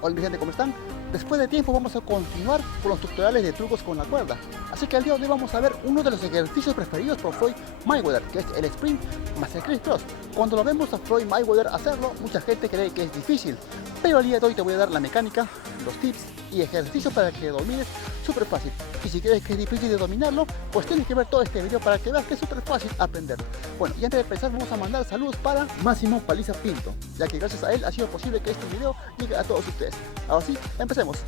Hola mi gente, ¿cómo están? Después de tiempo vamos a continuar con los tutoriales de trucos con la cuerda. Así que el día de hoy vamos a ver uno de los ejercicios preferidos por Floyd Mayweather, que es el sprint más el crisscross. Cuando lo vemos a Floyd Mayweather hacerlo, mucha gente cree que es difícil, pero el día de hoy te voy a dar la mecánica, los tips y ejercicios para que domines súper fácil. Y si crees que es difícil de dominarlo, pues tienes que ver todo este video para que veas que es súper fácil aprenderlo. Bueno, y antes de empezar vamos a mandar saludos para Máximo Paliza Pinto, ya que gracias a él ha sido posible que este video llegue a todos ustedes. Ahora sí, empecemos.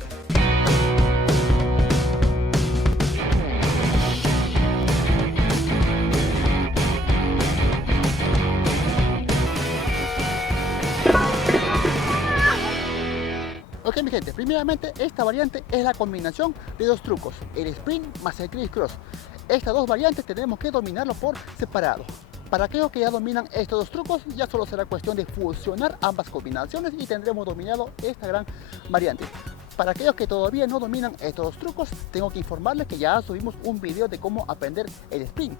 Ok mi gente, primeramente esta variante es la combinación de dos trucos, el sprint más el crisscross. Estas dos variantes tenemos que dominarlo por separado. Para aquellos que ya dominan estos dos trucos, ya solo será cuestión de fusionar ambas combinaciones y tendremos dominado esta gran variante. Para aquellos que todavía no dominan estos dos trucos, tengo que informarles que ya subimos un video de cómo aprender el sprint.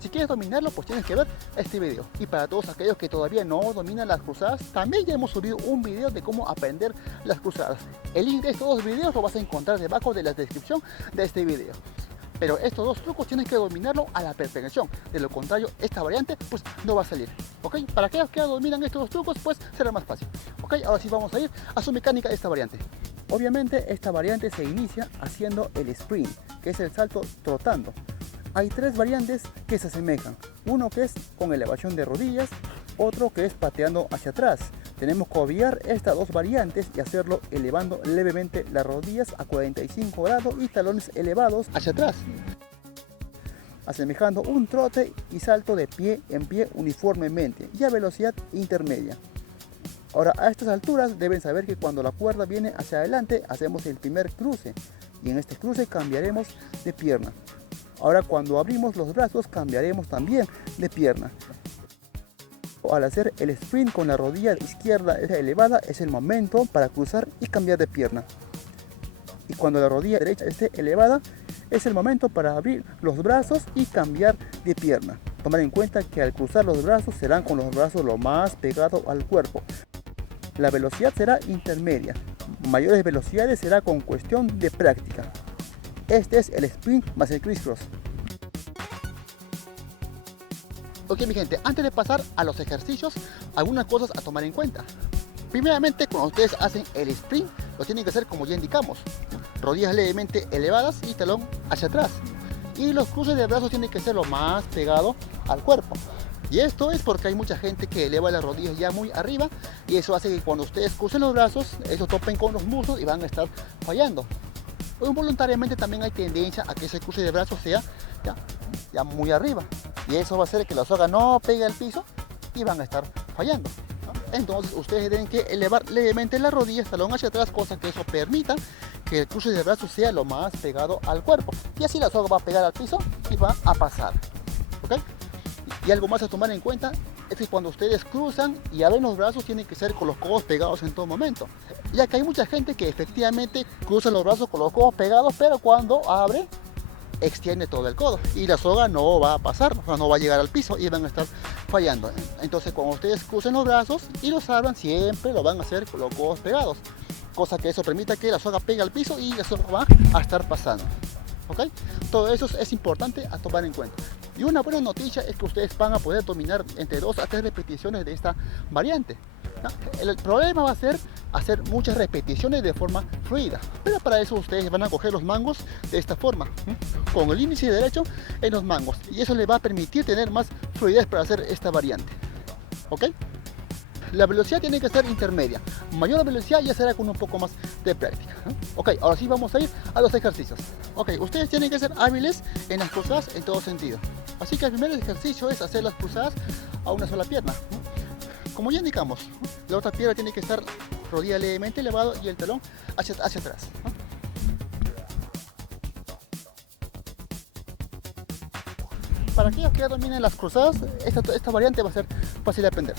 Si quieres dominarlo, pues tienes que ver este video. Y para todos aquellos que todavía no dominan las cruzadas, también ya hemos subido un video de cómo aprender las cruzadas. El link de estos dos videos lo vas a encontrar debajo de la descripción de este video. Pero estos dos trucos tienes que dominarlo a la perfección. De lo contrario, esta variante pues no va a salir. ¿Ok? Para aquellos que ya dominan estos dos trucos, pues será más fácil. ¿Ok? Ahora sí vamos a ir a su mecánica de esta variante. Obviamente esta variante se inicia haciendo el sprint, que es el salto trotando. Hay tres variantes que se asemejan, uno que es con elevación de rodillas, otro que es pateando hacia atrás. Tenemos que obviar estas dos variantes y hacerlo elevando levemente las rodillas a 45 grados y talones elevados hacia atrás, asemejando un trote y salto de pie en pie uniformemente y a velocidad intermedia. Ahora, a estas alturas deben saber que cuando la cuerda viene hacia adelante hacemos el primer cruce y en este cruce cambiaremos de pierna. Ahora cuando abrimos los brazos cambiaremos también de pierna. Al hacer el sprint con la rodilla izquierda elevada es el momento para cruzar y cambiar de pierna. Y cuando la rodilla derecha esté elevada es el momento para abrir los brazos y cambiar de pierna. Tomar en cuenta que al cruzar los brazos serán con los brazos lo más pegados al cuerpo. La velocidad será intermedia. Mayores velocidades será con cuestión de práctica. Este es el sprint más el crisscross. Ok mi gente, antes de pasar a los ejercicios, algunas cosas a tomar en cuenta. Primeramente, cuando ustedes hacen el sprint, lo tienen que hacer como ya indicamos. Rodillas levemente elevadas y talón hacia atrás. Y los cruces de brazos tienen que ser lo más pegado al cuerpo. Y esto es porque hay mucha gente que eleva las rodillas ya muy arriba y eso hace que cuando ustedes crucen los brazos, eso topen con los muslos y van a estar fallando. Involuntariamente también hay tendencia a que ese cruce de brazos sea ya muy arriba y eso va a hacer que la soga no pegue al piso y van a estar fallando, ¿no? Entonces ustedes tienen que elevar levemente las rodillas, talón hacia atrás, cosa que eso permita que el cruce de brazos sea lo más pegado al cuerpo y así la soga va a pegar al piso y va a pasar. ¿Okay? Y algo más a tomar en cuenta es que cuando ustedes cruzan y abren los brazos tienen que ser con los codos pegados en todo momento, ya que hay mucha gente que efectivamente cruza los brazos con los codos pegados, pero cuando abre extiende todo el codo y la soga no va a pasar, o sea, no va a llegar al piso y van a estar fallando. Entonces cuando ustedes crucen los brazos y los abran, siempre lo van a hacer con los codos pegados, cosa que eso permita que la soga pegue al piso y la soga va a estar pasando. ¿Ok? Todo eso es importante a tomar en cuenta. Y una buena noticia es que ustedes van a poder dominar entre 2 a 3 repeticiones de esta variante, ¿no? El problema va a ser hacer muchas repeticiones de forma fluida, pero para eso ustedes van a coger los mangos de esta forma, ¿no? Con el índice derecho en los mangos, y eso les va a permitir tener más fluidez para hacer esta variante. ¿Ok? La velocidad tiene que ser intermedia. Mayor velocidad ya será con un poco más de práctica, ¿no? Ok, ahora sí vamos a ir a los ejercicios. Ok, ustedes tienen que ser hábiles en las cruzadas en todo sentido. Así que el primer ejercicio es hacer las cruzadas a una sola pierna, ¿no? Como ya indicamos, ¿no? La otra pierna tiene que estar rodilla levemente elevado y el talón hacia atrás, ¿no? Para aquellos que ya dominen las cruzadas, esta variante va a ser fácil de aprender.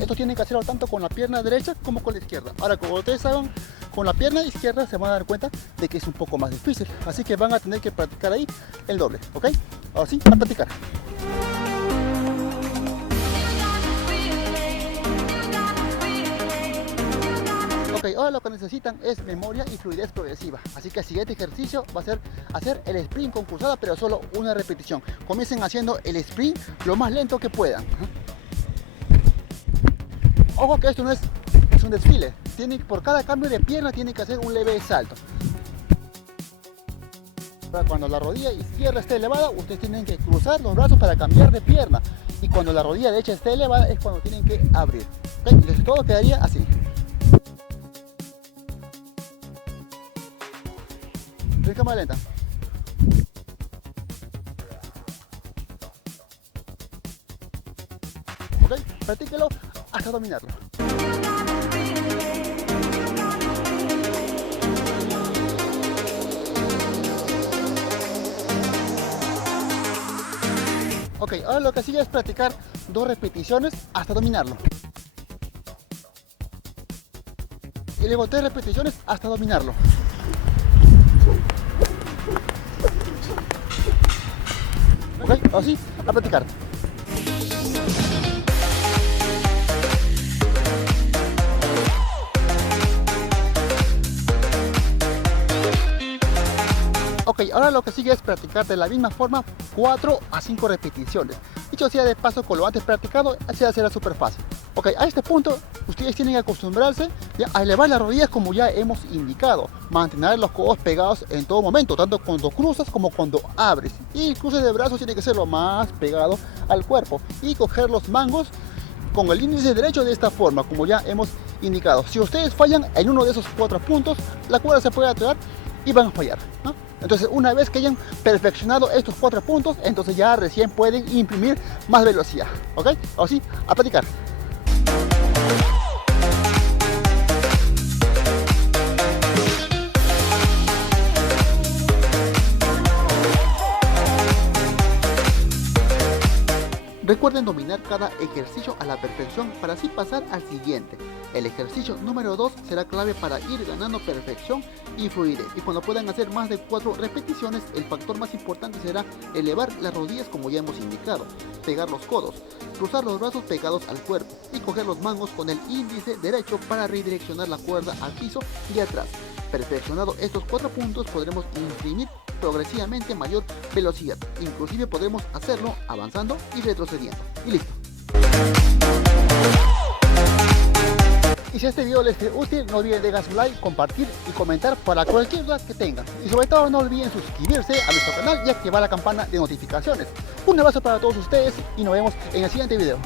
Esto tienen que hacerlo tanto con la pierna derecha como con la izquierda. Ahora, como ustedes hagan con la pierna izquierda, se van a dar cuenta de que es un poco más difícil. Así que van a tener que practicar ahí el doble, ¿ok? Ahora sí, a practicar. Ok, Ok, ahora lo que necesitan es memoria y fluidez progresiva. Así que el siguiente ejercicio va a ser hacer el sprint con cruzada, pero solo una repetición. Comiencen haciendo el sprint lo más lento que puedan. Ojo que esto no es un desfile. Por cada cambio de pierna tienen que hacer un leve salto. Cuando la rodilla izquierda esté elevada, ustedes tienen que cruzar los brazos para cambiar de pierna. Y cuando la rodilla derecha esté elevada es cuando tienen que abrir. ¿Okay? Entonces todo quedaría así. En cámara lenta. ¿Ok? Practíquelo hasta dominarlo. Ok, ahora lo que sigue es practicar 2 repeticiones hasta dominarlo. Y luego 3 repeticiones hasta dominarlo. Ok, así, a practicar. Ok, ahora lo que sigue es practicar de la misma forma 4 a 5 repeticiones. Dicho sea de paso, con lo antes practicado, así será súper fácil. Ok, a este punto ustedes tienen que acostumbrarse ya a elevar las rodillas como ya hemos indicado. Mantener los codos pegados en todo momento, tanto cuando cruzas como cuando abres. Y el cruce de brazos tiene que ser lo más pegado al cuerpo. Y coger los mangos con el índice derecho de esta forma, como ya hemos indicado. Si ustedes fallan en uno de esos 4 puntos, la cuerda se puede atorar y van a fallar, ¿no? Entonces, una vez que hayan perfeccionado estos 4 puntos, entonces ya recién pueden imprimir más velocidad. ¿Ok? Así, a practicar. Recuerden dominar cada ejercicio a la perfección para así pasar al siguiente. El ejercicio número 2 será clave para ir ganando perfección y fluidez. Y cuando puedan hacer más de 4 repeticiones, el factor más importante será elevar las rodillas como ya hemos indicado, pegar los codos, cruzar los brazos pegados al cuerpo y coger los mangos con el índice derecho para redireccionar la cuerda al piso y atrás. Perfeccionado estos 4 puntos, podremos imprimir progresivamente mayor velocidad. Inclusive podremos hacerlo avanzando y retrocediendo. Y listo. Y si este video les fue útil, no olviden dejar su like, compartir y comentar para cualquier duda que tengan. Y sobre todo no olviden suscribirse a nuestro canal y activar la campana de notificaciones. Un abrazo para todos ustedes y nos vemos en el siguiente video.